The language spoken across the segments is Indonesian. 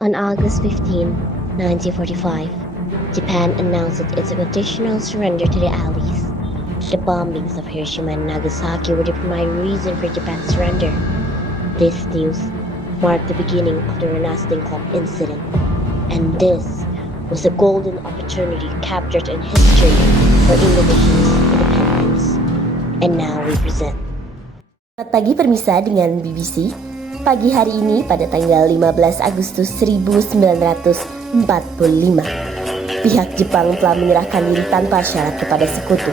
On August 15, 1945, Japan announced its unconditional surrender to the Allies. The bombings of Hiroshima and Nagasaki were the primary reason for Japan's surrender. This news marked the beginning of the Renasting Club incident, and this was a golden opportunity captured in history for Indonesia's independence. And now we present. Selamat pagi permisa dengan BBC. Pagi hari ini pada tanggal 15 Agustus 1945, pihak Jepang telah menyerahkan diri tanpa syarat kepada sekutu.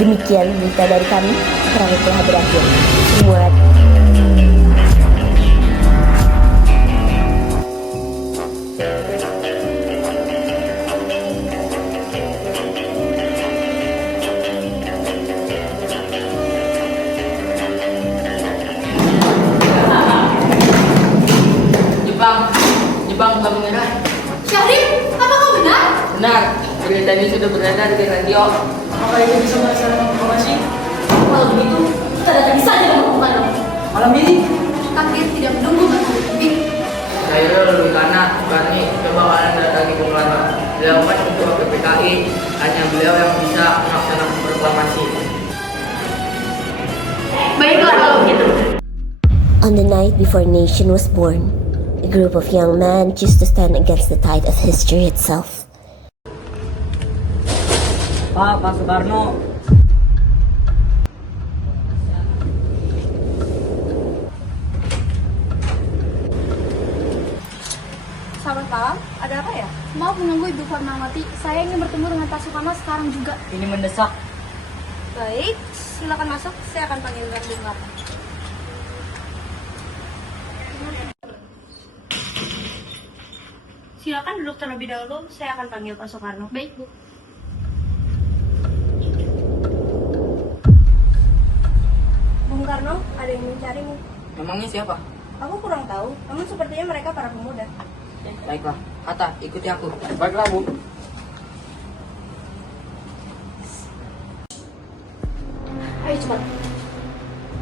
Demikian berita dari kami, perang telah berakhir. Semua Jepang telah menyerah. Syahrim, apa kau benar? Benar, berita ini sudah beredar di radio. Apakah itu bisa melaksanakan informasi? Kalau begitu, kita datangi saja rumah Malam ini, Takdir tidak menunggu matahari terbit. saya lebih kanan, Barni, coba kalian datangi Bung Karno. Beliau kan ketua PPKI, hanya beliau yang bisa melaksanakan proklamasi. Baiklah kalau begitu. On the night before nation was born, a group of young men chose to stand against the tide of history itself. Pak Soekarno. Selamat malam, ada apa ya? Maaf menunggu Ibu Fatmawati, saya ingin bertemu dengan Pak Soekarno sekarang juga. Ini mendesak. Baik, silakan masuk, saya akan panggil Bung Karno. Silakan duduk terlebih dahulu, saya akan panggil Pak Soekarno. Baik, Bu. Bung Karno, ada yang mencarimu. Memangnya siapa? Aku kurang tahu, namun sepertinya mereka para pemuda. Baiklah, Kata, ikuti aku. Baiklah, Bu. Ayo cepat.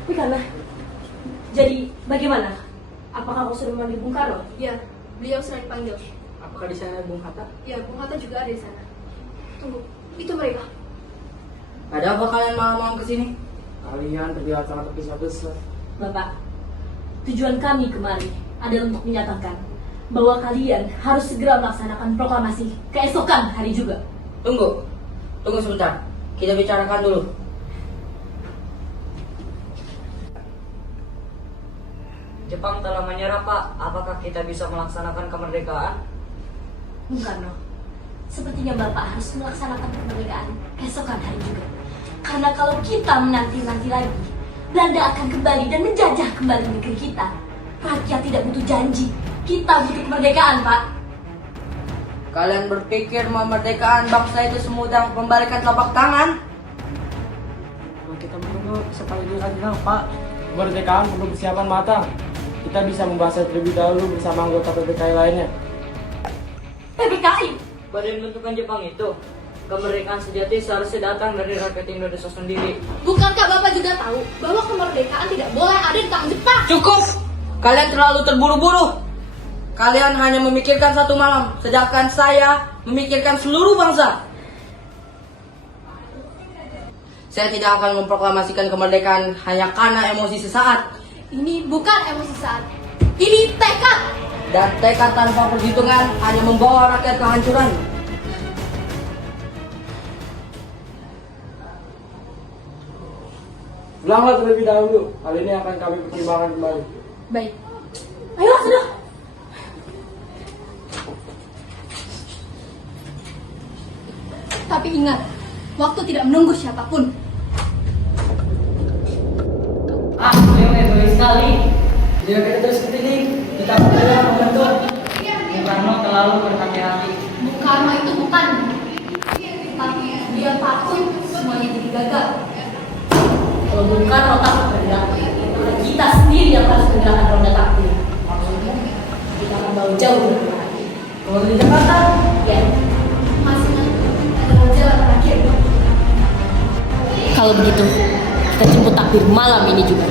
Karena, jadi bagaimana? Apakah kau sudah memanggil Bung Karno? Ya, beliau sudah dipanggil. Apakah di sana Bung Hatta? Ya, Bung Hatta juga ada di sana. Tunggu, itu mereka. Ada apa kalian malam-malam kesini? Kalian terlihat sangat tergesa-gesa. Bapak, tujuan kami kemari adalah untuk menyatakan bahwa kalian harus segera melaksanakan proklamasi keesokan hari juga. Tunggu sebentar. Kita bicarakan dulu. Jepang telah menyerah, Pak. Apakah kita bisa melaksanakan kemerdekaan? Bung Karno, sepertinya Bapak harus melaksanakan kemerdekaan keesokan hari juga. Karena kalau kita menanti-nanti lagi, Belanda akan kembali dan menjajah kembali negeri kita. Rakyat tidak butuh janji, kita butuh kemerdekaan, Pak. Kalian berpikir kemerdekaan bangsa itu semudah membalikan telapak tangan? Kita menunggu supaya dilanjutkan, Pak. Kemerdekaan perlu persiapan matang. Kita bisa membahasnya terlebih dahulu bersama anggota PPKI lainnya. PPKI, Pada yang menentukan Jepang itu, kemerdekaan sejati seharusnya datang dari rakyat Indonesia sendiri. Bukankah Bapak juga tahu bahwa kemerdekaan tidak boleh ada di tangan Jepang? Cukup! Kalian terlalu terburu-buru. Kalian hanya memikirkan satu malam, sedangkan saya memikirkan seluruh bangsa. Saya tidak akan memproklamasikan kemerdekaan hanya karena emosi sesaat. Ini bukan emosi saat. Ini tekad. Dan tekad tanpa perhitungan hanya membawa rakyat kehancuran. Ulanglah terlebih dahulu. Hal ini akan kami pertimbangkan kembali. Baik. ayo sudah. Tapi ingat, waktu tidak menunggu siapapun. Baik sekali. Jika kita terus seperti ini, kita akan membentuk. Bung Karno terlalu berhati-hati. Bung Karno itu bukan, tapi dia takut semuanya jadi gagal. Kalau Bung Karno takut bergerak, kita sendiri yang harus menggerakkan roda takdir. Maksudnya, kita akan bawa jauh dari lagi. Kalau di Jakarta, Ya, Masnya adalah jalan terakhir. kalau begitu, kita jemput takdir malam ini juga.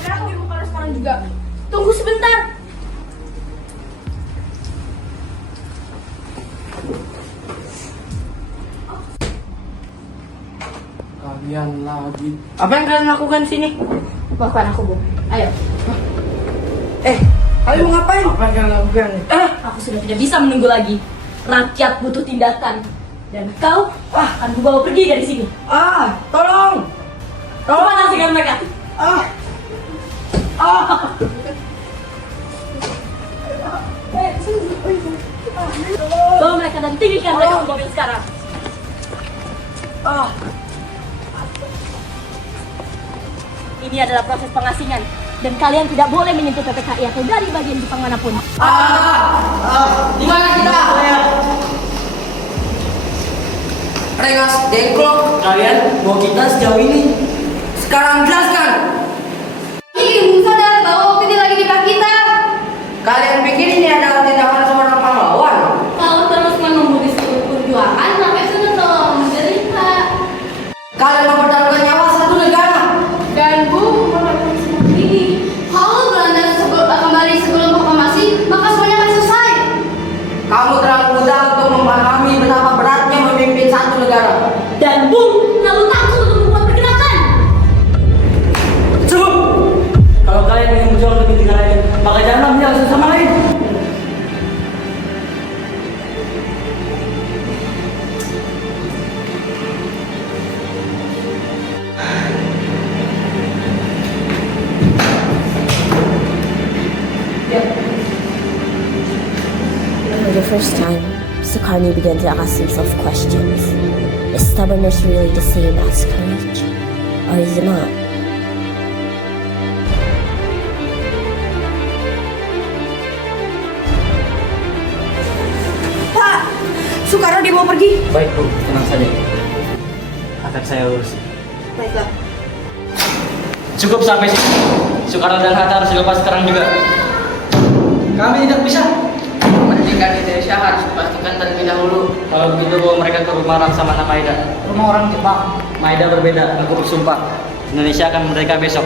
Ada aku Bung Karno sekarang juga. Tunggu sebentar. Kalian lagi. Apa yang kalian lakukan sini? Maafkan aku, Bung. Ayo. Kalian mau ngapain? Apa yang kalian lakukan? Aku sudah tidak bisa menunggu lagi. Rakyat butuh tindakan. Dan kau akan kubawa pergi dari sini. Tolong! Coba nasikan mereka. Bawa mereka dan tinggikan mereka ke mobil sekarang. Ini adalah proses pengasingan. Dan kalian tidak boleh menyentuh PPKI atau dari bagian Jepang manapun. Di mana kita? Rengas, Dengklok, kalian mau kita sejauh ini? Sekarang jelaskan! Ih, sadar bahwa waktu ini lagi di pihak kita. Kalian pikir ini adalah tindakan seorang pahlawan? Kalau terus menunggu di seluruh perjuangan, sampai sudah terlalu menderita. Kalian mempertaruhkan nyawa satu negara? Dan Bu, melakukan semua ini. Kalau Belanda kembali sebelum proklamasi, maka semuanya akan selesai. Kamu terlalu muda untuk memahami betapa beratnya memimpin satu negara. Dan Bung, terlalu takut untuk membuat pergerakan. Cukup! Kalau kalian ingin berjuang demi negara ini, maka janganlah menyerang satu sama lain. For the first time, Sukarni began to ask himself questions. Is stubbornness really the same as courage? Or is it not? Pak, Soekarno dia mau pergi. Baik Bu, tenang saja. Akan saya urus. Baiklah. Cukup sampai sini. Soekarno dan Hatta harus dilepas sekarang juga. Kami tidak bisa. Kemerdekaan Indonesia harus dipastikan terlebih dahulu. Kalau begitu bawa mereka ke rumah Laksamana Maeda. Rumah orang Jepang. Maeda berbeda, aku bersumpah. Indonesia akan merdeka besok.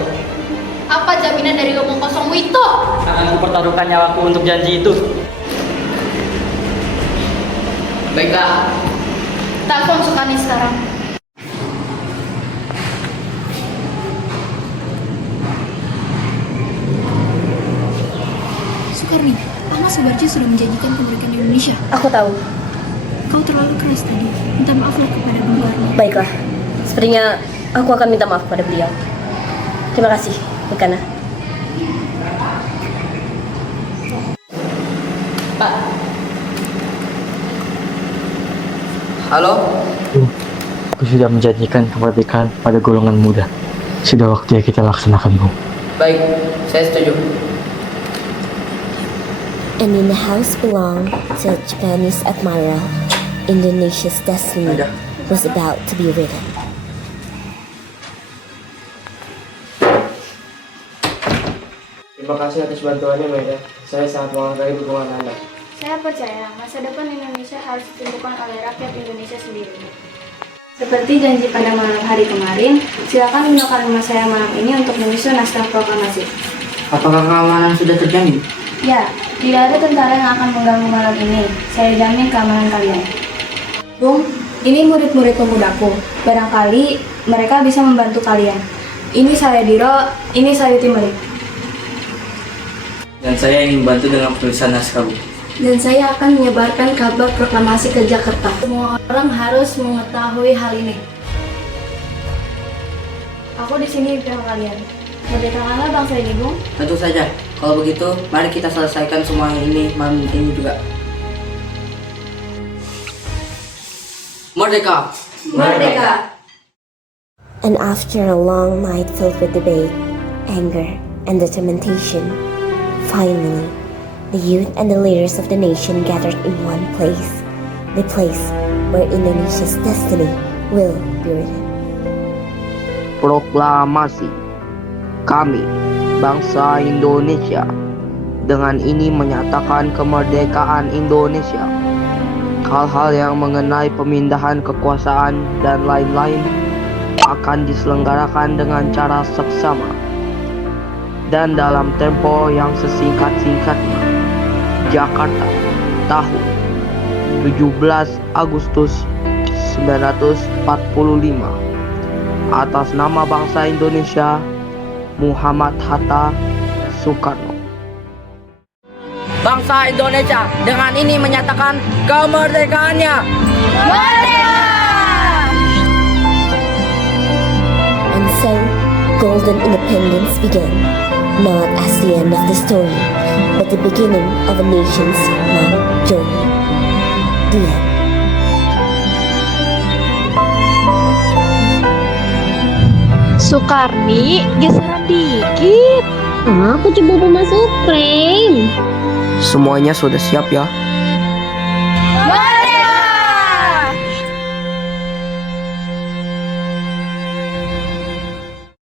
Apa jaminan dari omong kosongmu itu? Akan kupertaruhkan nyawaku untuk janji itu. Baiklah. Telepon Soekarno sekarang. Soekarni, Pak Subarji sudah menjanjikan kemerdekaan Indonesia. Aku tahu. Kau terlalu keras tadi. Minta maaflah kepada Bung Karno. Baiklah. Sepertinya aku akan minta maaf pada beliau. Terima kasih, Bukana. Pak. Halo? Aku sudah menjanjikan kemerdekaan pada golongan muda. Sudah waktunya kita laksanakan, Bu. Baik, saya setuju. And in the house belonged to a Japanese admiral, Indonesia's destiny was about to be written. Terima kasih atas bantuannya, Maeda. Saya sangat menghargai dukungan Anda. Saya percaya masa depan Indonesia harus ditentukan oleh rakyat Indonesia sendiri. Seperti janji pada malam hari kemarin, silakan gunakan rumah saya malam ini untuk menyusun naskah proklamasi. Apakah keamanan sudah terjamin? Ya, tidak ada tentara yang akan mengganggu malam ini. Saya jamin keamanan kalian. Bung, ini murid-murid pemudaku. Barangkali mereka bisa membantu kalian. Ini saya Diro, ini saya Timuri. Dan saya ingin bantu dengan penulisan naskah, Bu. Dan saya akan menyebarkan kabar proklamasi ke Jakarta. Semua orang harus mengetahui hal ini. Aku di sini di pihak kalian. Merdekakanlah bangsa ini, Bung. Tentu saja. Kalau begitu, mari kita selesaikan semua ini malam ini juga. Merdeka! Merdeka! And after a long night filled with debate, anger, and determination, finally, the youth and the leaders of the nation gathered in one place, the place where Indonesia's destiny will be written. Proklamasi. Kami, bangsa Indonesia, dengan ini menyatakan kemerdekaan Indonesia. Hal-hal yang mengenai pemindahan kekuasaan dan lain-lain akan diselenggarakan dengan cara seksama. dan dalam tempo yang sesingkat-singkatnya. Jakarta, tahun 17 Agustus 1945. Atas nama bangsa Indonesia, Muhammad Hatta Soekarno. Bangsa Indonesia dengan ini menyatakan kemerdekaannya. And so, golden independence began, not as the end of the story, but the beginning of a nation's long journey. The end. Sukarni, geseran dikit. Aku coba mau masuk frame. Semuanya sudah siap ya?